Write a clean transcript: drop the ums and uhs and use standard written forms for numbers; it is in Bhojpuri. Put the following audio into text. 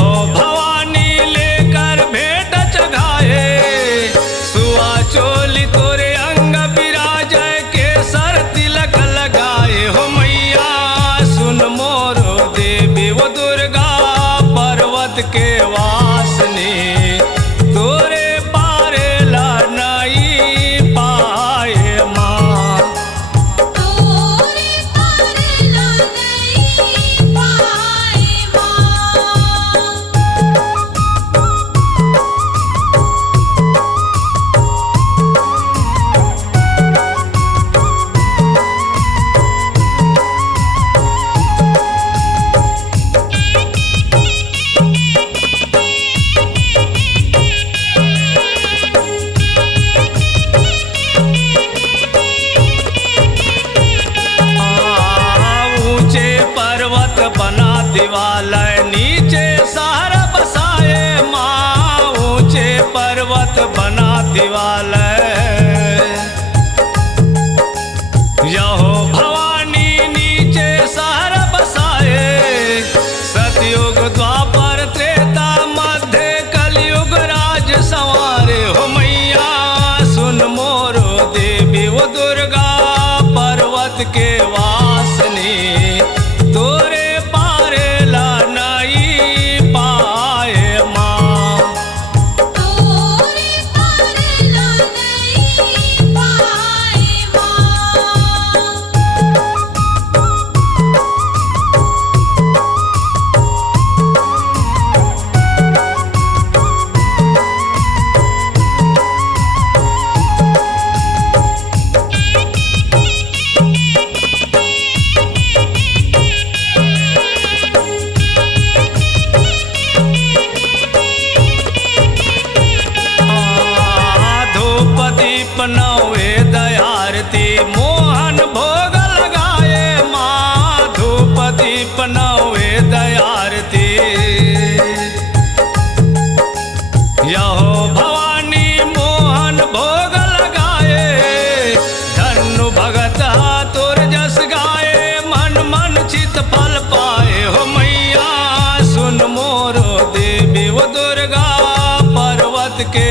यहो भवानी लेकर भेंट चढ़ाए, सुआ चोली तोरे अंग विराजय के सर तिलक लगाए हो मैया सुन मोरो देवी वो दुर्गा पर्वत के वासनी तोरे पारे ला नहीं पाए माँ। तोरे पारे ला नहीं पाए माँ। ऊंचे पर्वत बना दिवालय नीचे शहर बसाए माँ, ऊंचे पर्वत बना दिवालय यहो भवानी नीचे शहर बसाए, सतयुग द्वापर त्रेता मध्य कलयुग राज संवारे हो मैया सुन मोरो देवी वो दुर्गा पर्वत के वासनी तोरे पारे ला नहीं पाए माँ। तोरे पारे ला नहीं पाए माँ। धूप दीप नवे दयारती मोहन भोग लगाए माँ, धूप दीप नवे दयारती यहो भवानी मोहन भोग लगाए, धनु भगत तोर जस गाए मन मन चित फल पाए हो मैया सुन मोरो देवी वो दुर्गा पर्वत के